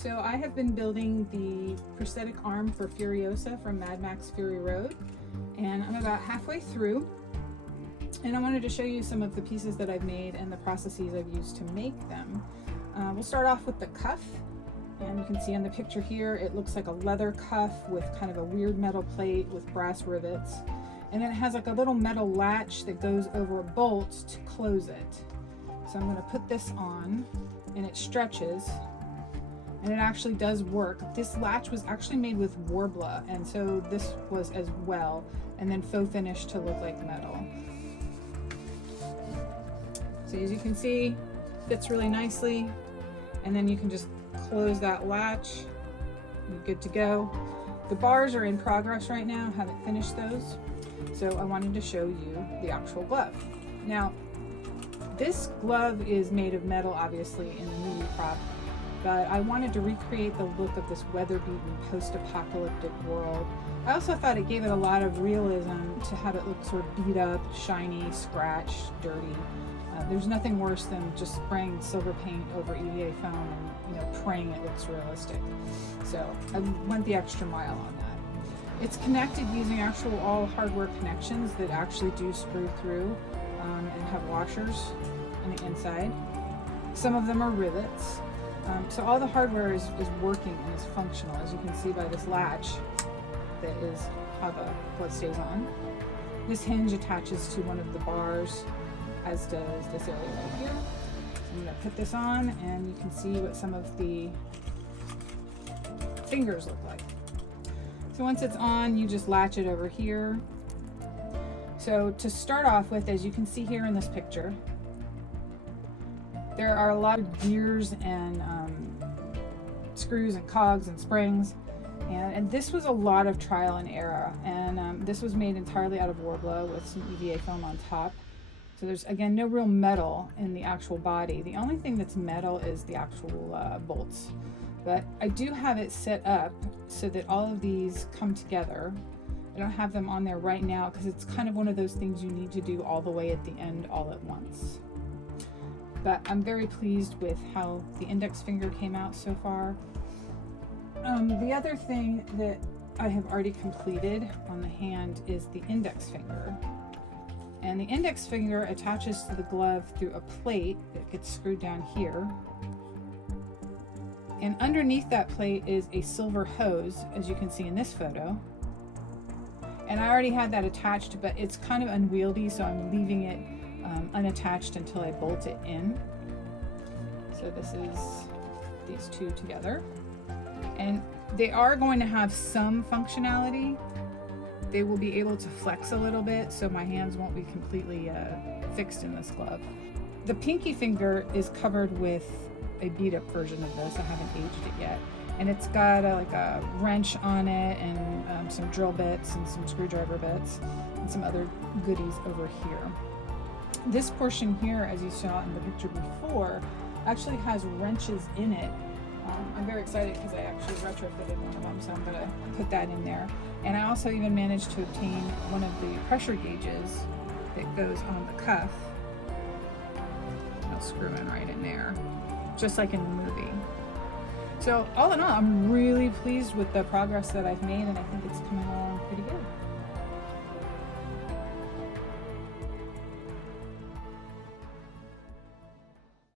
So I have been building the prosthetic arm for Furiosa from Mad Max Fury Road, and I'm about halfway through, and I wanted to show you some of the pieces that I've made and the processes I've used to make them. We'll start off with the cuff, and you can see on the picture here it looks like a leather cuff with kind of a weird metal plate with brass rivets, and then it has like a little metal latch that goes over a bolt to close it. So I'm going to put this on, and it stretches, and it actually does work. This latch was actually made with Warbler, and so this was as well, and then faux finish to look like metal. So as you can see, fits really nicely, and then you can just close that latch. You're good to go. The bars are in progress right now, haven't finished those, so I wanted to show you the actual glove. Now, this glove is made of metal, obviously, in the movie prop, but I wanted to recreate the look of this weather-beaten post-apocalyptic world. I also thought it gave it a lot of realism to have it look sort of beat up, shiny, scratched, dirty. There's nothing worse than just spraying silver paint over EVA foam and praying it looks realistic. So I went the extra mile on that. It's connected using actual all hardware connections that actually do screw through and have washers on the inside. Some of them are rivets. So all the hardware is working and is functional, as you can see by this latch that is how the glove stays on. This hinge attaches to one of the bars, as does this area right here. So I'm going to put this on, and you can see what some of the fingers look like. So once it's on, you just latch it over here. So to start off with, as you can see here in this picture, there are a lot of gears and screws and cogs and springs, and this was a lot of trial and error, and this was made entirely out of Warbler with some EVA foam on top. So there's, again, no real metal in the actual body. The only thing that's metal is the actual bolts. But I do have it set up so that all of these come together. I don't have them on there right now because it's kind of one of those things you need to do all the way at the end all at once. But I'm very pleased with how the index finger came out so far. The other thing that I have already completed on the hand is the index finger. And the index finger attaches to the glove through a plate that gets screwed down here. And underneath that plate is a silver hose, as you can see in this photo. And I already had that attached, but it's kind of unwieldy, so I'm leaving it unattached until I bolt it in. So this is these two together. And they are going to have some functionality. They will be able to flex a little bit, so my hands won't be completely fixed in this glove. The pinky finger is covered with a beat up version of this. I haven't aged it yet. And it's got like a wrench on it, and some drill bits and some screwdriver bits and some other goodies over here. This portion here, as you saw in the picture before, actually has wrenches in it. I'm very excited because I actually retrofitted one of them, so I'm going to put that in there. And I also even managed to obtain one of the pressure gauges that goes on the cuff. I'll screw in right in there, just like in the movie. So all in all, I'm really pleased with the progress that I've made, and I think it's coming along pretty good.